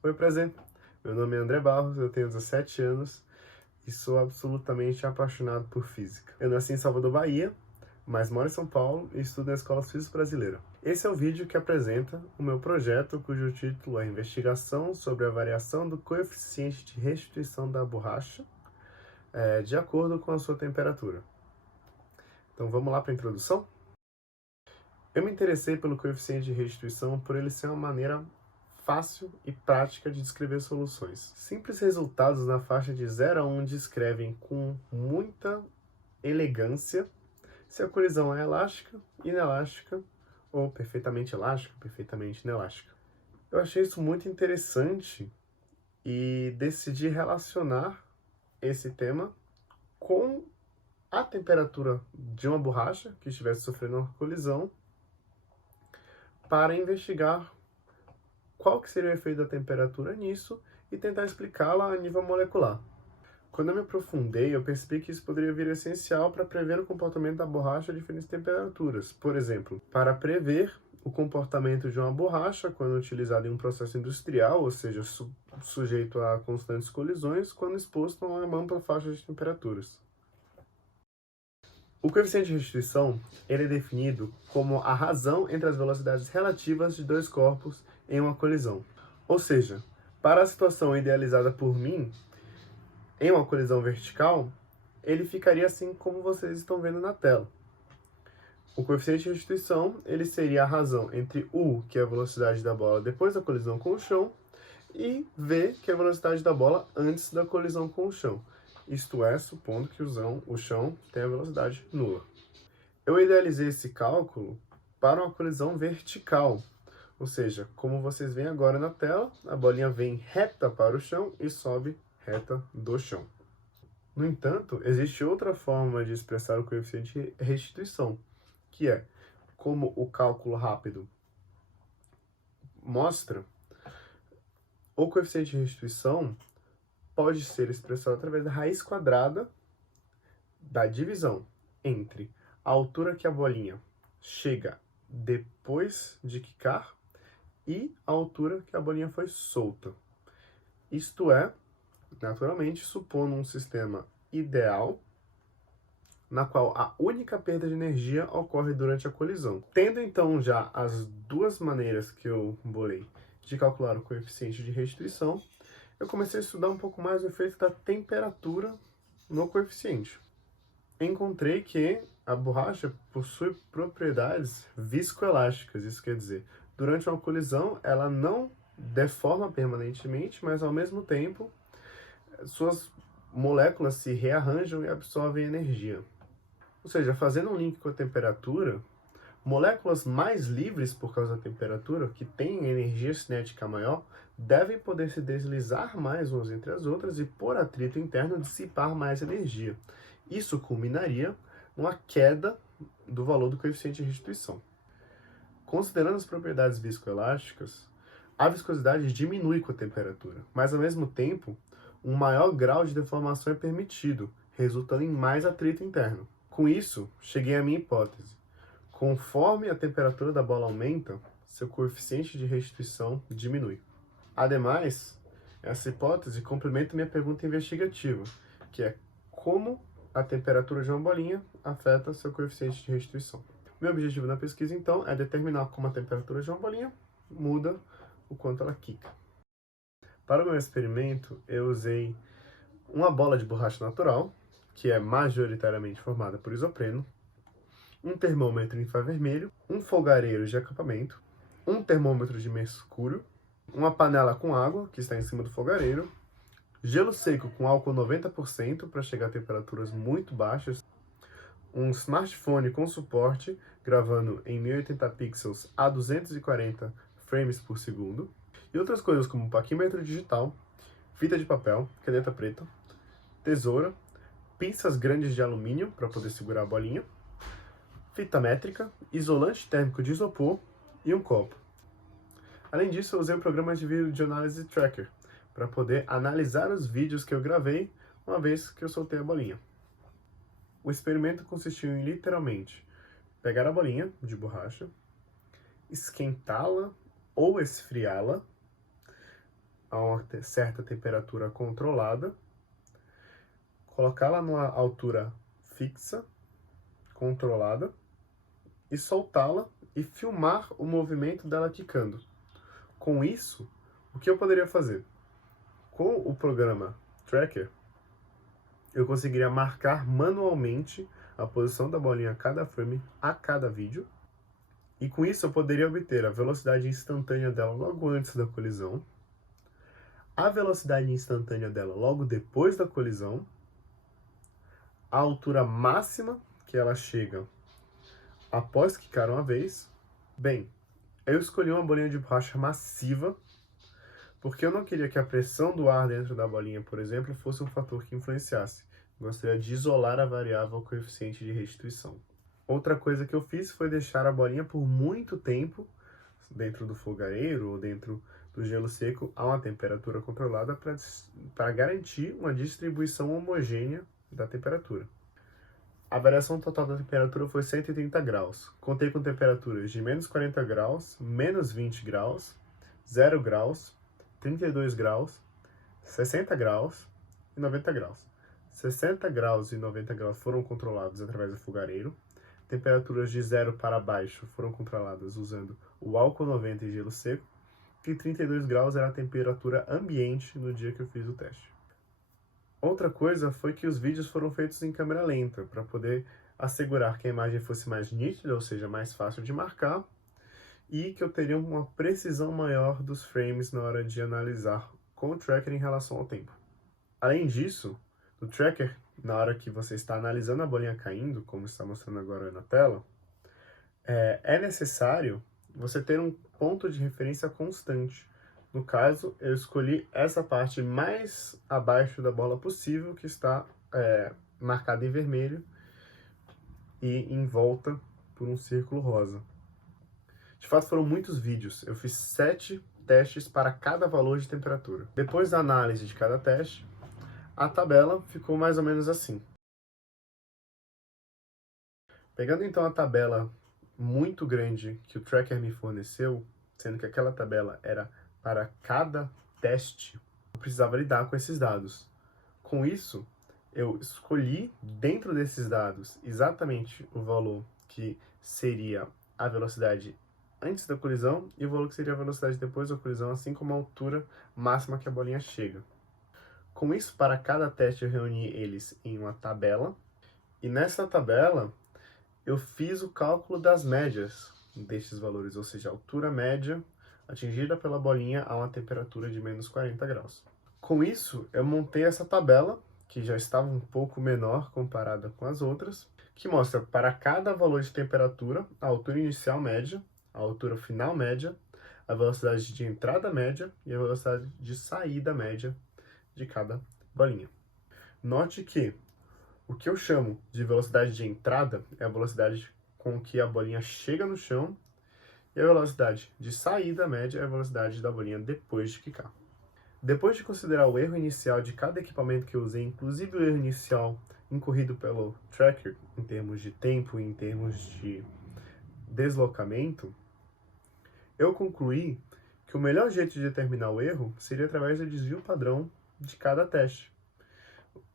Oi, prazer. Meu nome é André Barros, eu tenho 17 anos e sou absolutamente apaixonado por física. Eu nasci em Salvador, Bahia, mas moro em São Paulo e estudo na Escola Física Brasileira. Esse é o vídeo que apresenta o meu projeto, cujo título é Investigação sobre a variação do coeficiente de restituição da borracha de acordo com a sua temperatura. Então vamos lá para a introdução? Eu me interessei pelo coeficiente de restituição por ele ser uma maneira fácil e prática de descrever soluções. Simples resultados na faixa de 0 a 1 descrevem com muita elegância se a colisão é elástica, inelástica, ou perfeitamente elástica, perfeitamente inelástica. Eu achei isso muito interessante e decidi relacionar esse tema com a temperatura de uma borracha que estivesse sofrendo uma colisão para investigar qual que seria o efeito da temperatura nisso e tentar explicá-la a nível molecular. Quando eu me aprofundei, eu percebi que isso poderia vir essencial para prever o comportamento da borracha a diferentes temperaturas. Por exemplo, para prever o comportamento de uma borracha quando utilizada em um processo industrial, ou seja, sujeito a constantes colisões, quando exposto a uma ampla faixa de temperaturas. O coeficiente de restituição ele é definido como a razão entre as velocidades relativas de dois corpos em uma colisão. Ou seja, para a situação idealizada por mim, em uma colisão vertical, ele ficaria assim como vocês estão vendo na tela. O coeficiente de restituição ele seria a razão entre U, que é a velocidade da bola depois da colisão com o chão, e V, que é a velocidade da bola antes da colisão com o chão. Isto é, supondo que o chão tem a velocidade nula. Eu idealizei esse cálculo para uma colisão vertical, ou seja, como vocês veem agora na tela, a bolinha vem reta para o chão e sobe reta do chão. No entanto, existe outra forma de expressar o coeficiente de restituição, que é, como o cálculo rápido mostra, o coeficiente de restituição pode ser expressado através da raiz quadrada da divisão entre a altura que a bolinha chega depois de quicar e a altura que a bolinha foi solta. Isto é, naturalmente, supondo um sistema ideal, na qual a única perda de energia ocorre durante a colisão. Tendo então já as duas maneiras que eu bolei de calcular o coeficiente de restituição, eu comecei a estudar um pouco mais o efeito da temperatura no coeficiente. Encontrei que a borracha possui propriedades viscoelásticas, isso quer dizer, durante uma colisão ela não deforma permanentemente, mas ao mesmo tempo suas moléculas se rearranjam e absorvem energia. Ou seja, fazendo um link com a temperatura, moléculas mais livres por causa da temperatura, que têm energia cinética maior, devem poder se deslizar mais umas entre as outras e, por atrito interno, dissipar mais energia. Isso culminaria numa queda do valor do coeficiente de restituição. Considerando as propriedades viscoelásticas, a viscosidade diminui com a temperatura, mas ao mesmo tempo, um maior grau de deformação é permitido, resultando em mais atrito interno. Com isso, cheguei à minha hipótese. Conforme a temperatura da bola aumenta, seu coeficiente de restituição diminui. Ademais, essa hipótese complementa minha pergunta investigativa, que é como a temperatura de uma bolinha afeta seu coeficiente de restituição. Meu objetivo na pesquisa, então, é determinar como a temperatura de uma bolinha muda o quanto ela quica. Para o meu experimento, eu usei uma bola de borracha natural, que é majoritariamente formada por isopreno, um termômetro infravermelho, um fogareiro de acampamento, um termômetro de mercúrio, uma panela com água, que está em cima do fogareiro, gelo seco com álcool 90% para chegar a temperaturas muito baixas, um smartphone com suporte, gravando em 1080 pixels a 240 frames por segundo, e outras coisas como paquímetro digital, fita de papel, caneta preta, tesoura, pinças grandes de alumínio para poder segurar a bolinha, fita métrica, isolante térmico de isopor e um copo. Além disso, eu usei o programa de videoanálise Tracker para poder analisar os vídeos que eu gravei uma vez que eu soltei a bolinha. O experimento consistiu em literalmente pegar a bolinha de borracha, esquentá-la ou esfriá-la, a uma certa temperatura controlada, colocá-la numa altura fixa, controlada, e soltá-la e filmar o movimento dela quicando. Com isso, o que eu poderia fazer? Com o programa Tracker, eu conseguiria marcar manualmente a posição da bolinha a cada frame, a cada vídeo, e com isso eu poderia obter a velocidade instantânea dela logo antes da colisão, a velocidade instantânea dela logo depois da colisão, a altura máxima que ela chega após quicar uma vez. Bem, eu escolhi uma bolinha de borracha massiva, porque eu não queria que a pressão do ar dentro da bolinha, por exemplo, fosse um fator que influenciasse. Gostaria de isolar a variável coeficiente de restituição. Outra coisa que eu fiz foi deixar a bolinha por muito tempo dentro do fogareiro ou dentro do gelo seco a uma temperatura controlada para garantir uma distribuição homogênea da temperatura. A variação total da temperatura foi 130 graus. Contei com temperaturas de menos 40 graus, menos 20 graus, 0 graus, 32 graus, 60 graus e 90 graus. 60 graus e 90 graus foram controlados através do fogareiro. Temperaturas de 0 para baixo foram controladas usando o álcool 90 e gelo seco. E 32 graus era a temperatura ambiente no dia que eu fiz o teste. Outra coisa foi que os vídeos foram feitos em câmera lenta, para poder assegurar que a imagem fosse mais nítida, ou seja, mais fácil de marcar, e que eu teria uma precisão maior dos frames na hora de analisar com o tracker em relação ao tempo. Além disso, no tracker, na hora que você está analisando a bolinha caindo, como está mostrando agora na tela, é necessário você ter um ponto de referência constante. No caso, eu escolhi essa parte mais abaixo da bola possível, que está marcada em vermelho e em volta por um círculo rosa. De fato, foram muitos vídeos. Eu fiz 7 testes para cada valor de temperatura. Depois da análise de cada teste, a tabela ficou mais ou menos assim. Pegando então a tabela muito grande que o tracker me forneceu, sendo que aquela tabela era para cada teste, eu precisava lidar com esses dados. Com isso, eu escolhi dentro desses dados exatamente o valor que seria a velocidade antes da colisão e o valor que seria a velocidade depois da colisão, assim como a altura máxima que a bolinha chega. Com isso, para cada teste eu reuni eles em uma tabela, e nessa tabela eu fiz o cálculo das médias destes valores, ou seja, a altura média atingida pela bolinha a uma temperatura de menos 40 graus. Com isso, eu montei essa tabela, que já estava um pouco menor comparada com as outras, que mostra para cada valor de temperatura a altura inicial média, a altura final média, a velocidade de entrada média e a velocidade de saída média de cada bolinha. Note que o que eu chamo de velocidade de entrada é a velocidade com que a bolinha chega no chão, e a velocidade de saída média é a velocidade da bolinha depois de quicar. Depois de considerar o erro inicial de cada equipamento que eu usei, inclusive o erro inicial incorrido pelo tracker, em termos de tempo e em termos de deslocamento, eu concluí que o melhor jeito de determinar o erro seria através do desvio padrão de cada teste,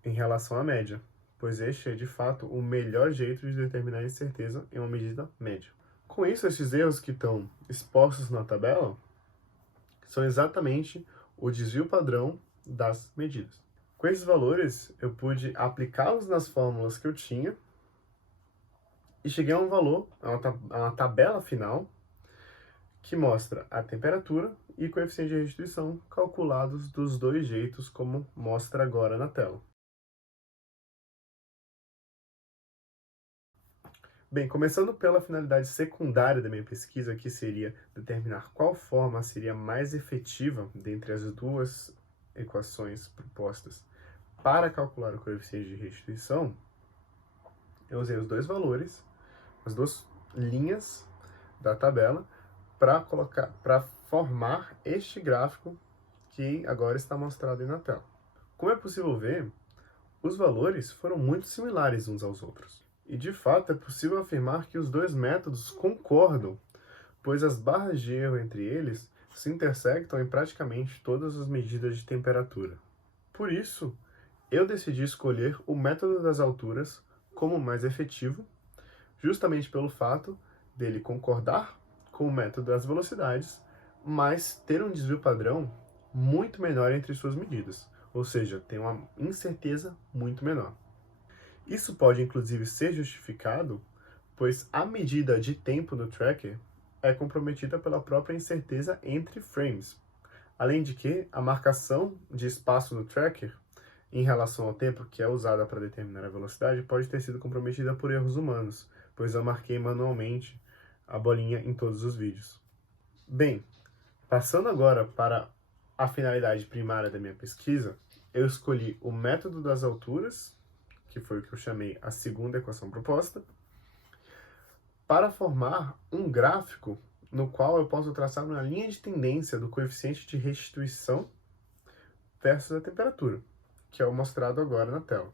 em relação à média, pois este é, de fato, o melhor jeito de determinar a incerteza em uma medida média. Com isso, esses erros que estão expostos na tabela são exatamente o desvio padrão das medidas. Com esses valores, eu pude aplicá-los nas fórmulas que eu tinha e cheguei a um valor, a uma tabela final, que mostra a temperatura e coeficiente de restituição calculados dos dois jeitos, como mostra agora na tela. Bem, começando pela finalidade secundária da minha pesquisa, que seria determinar qual forma seria mais efetiva dentre as duas equações propostas para calcular o coeficiente de restituição, eu usei os dois valores, as duas linhas da tabela, para formar este gráfico que agora está mostrado aí na tela. Como é possível ver, os valores foram muito similares uns aos outros. E, de fato, é possível afirmar que os dois métodos concordam, pois as barras de erro entre eles se intersectam em praticamente todas as medidas de temperatura. Por isso, eu decidi escolher o método das alturas como mais efetivo, justamente pelo fato dele concordar com o método das velocidades, mas ter um desvio padrão muito menor entre suas medidas, ou seja, tem uma incerteza muito menor. Isso pode inclusive ser justificado, pois a medida de tempo do tracker é comprometida pela própria incerteza entre frames. Além de que, a marcação de espaço no tracker em relação ao tempo que é usada para determinar a velocidade pode ter sido comprometida por erros humanos, pois eu marquei manualmente a bolinha em todos os vídeos. Bem, passando agora para a finalidade primária da minha pesquisa, eu escolhi o método das alturas, que foi o que eu chamei a segunda equação proposta, para formar um gráfico no qual eu posso traçar uma linha de tendência do coeficiente de restituição versus a temperatura, que é o mostrado agora na tela.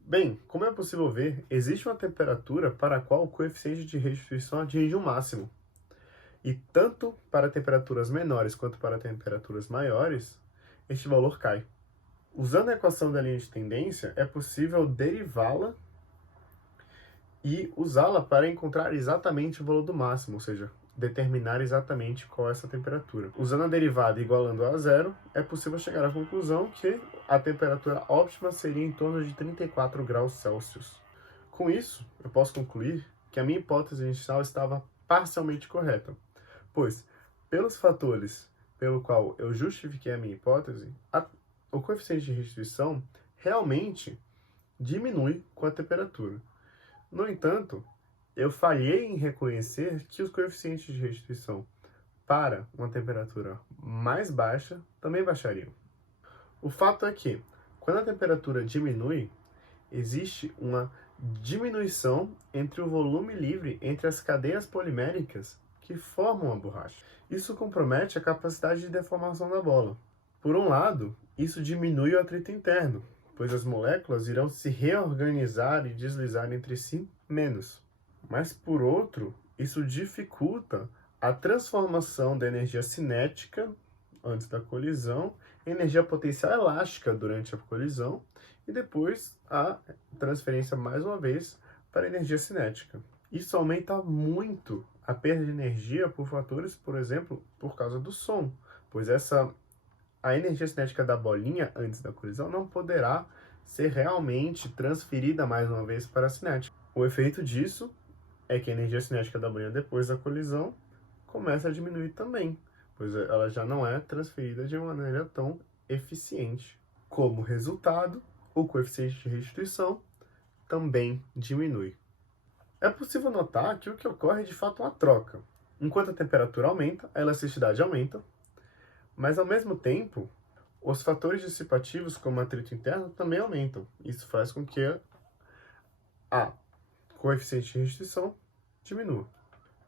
Bem, como é possível ver, existe uma temperatura para a qual o coeficiente de restituição atinge o máximo. E tanto para temperaturas menores quanto para temperaturas maiores, este valor cai. Usando a equação da linha de tendência, é possível derivá-la e usá-la para encontrar exatamente o valor do máximo, ou seja, determinar exatamente qual é essa temperatura. Usando a derivada igualando a zero, é possível chegar à conclusão que a temperatura óptima seria em torno de 34 graus Celsius. Com isso, eu posso concluir que a minha hipótese inicial estava parcialmente correta, pois, pelos fatores pelo qual eu justifiquei a minha hipótese, o coeficiente de restituição realmente diminui com a temperatura. No entanto, eu falhei em reconhecer que os coeficientes de restituição para uma temperatura mais baixa também baixariam. O fato é que, quando a temperatura diminui, existe uma diminuição entre o volume livre entre as cadeias poliméricas que formam a borracha. Isso compromete a capacidade de deformação da bola. Por um lado, isso diminui o atrito interno, pois as moléculas irão se reorganizar e deslizar entre si menos. Mas, por outro, isso dificulta a transformação da energia cinética antes da colisão em energia potencial elástica durante a colisão e depois a transferência, mais uma vez, para a energia cinética. Isso aumenta muito a perda de energia por fatores, por exemplo, por causa do som, pois a energia cinética da bolinha antes da colisão não poderá ser realmente transferida mais uma vez para a cinética. O efeito disso é que a energia cinética da bolinha depois da colisão começa a diminuir também, pois ela já não é transferida de uma maneira tão eficiente. Como resultado, o coeficiente de restituição também diminui. É possível notar que o que ocorre é de fato uma troca. Enquanto a temperatura aumenta, a elasticidade aumenta, mas, ao mesmo tempo, os fatores dissipativos, como o atrito interno, também aumentam. Isso faz com que a coeficiente de restituição diminua.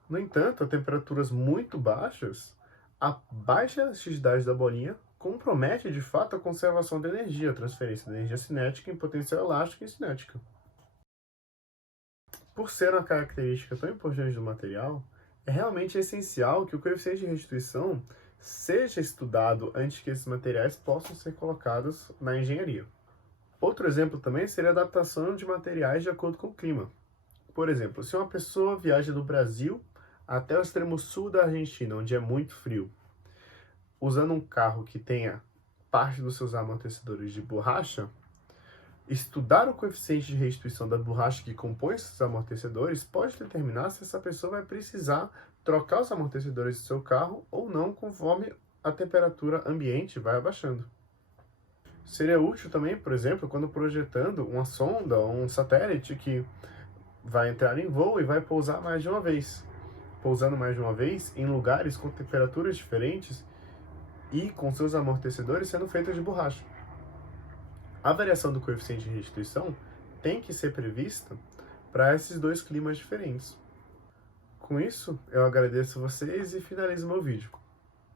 No entanto, a temperaturas muito baixas, a baixa elasticidade da bolinha compromete, de fato, a conservação da energia, a transferência da energia cinética em potencial elástico e cinética. Por ser uma característica tão importante do material, é realmente essencial que o coeficiente de restituição seja estudado antes que esses materiais possam ser colocados na engenharia. Outro exemplo também seria a adaptação de materiais de acordo com o clima. Por exemplo, se uma pessoa viaja do Brasil até o extremo sul da Argentina, onde é muito frio, usando um carro que tenha parte dos seus amortecedores de borracha, estudar o coeficiente de restituição da borracha que compõe esses amortecedores pode determinar se essa pessoa vai precisar trocar os amortecedores do seu carro ou não, conforme a temperatura ambiente vai abaixando. Seria útil também, por exemplo, quando projetando uma sonda ou um satélite que vai entrar em voo e vai pousar mais de uma vez. Pousando mais de uma vez em lugares com temperaturas diferentes e com seus amortecedores sendo feitos de borracha. A variação do coeficiente de restituição tem que ser prevista para esses dois climas diferentes. Com isso, eu agradeço vocês e finalizo meu vídeo.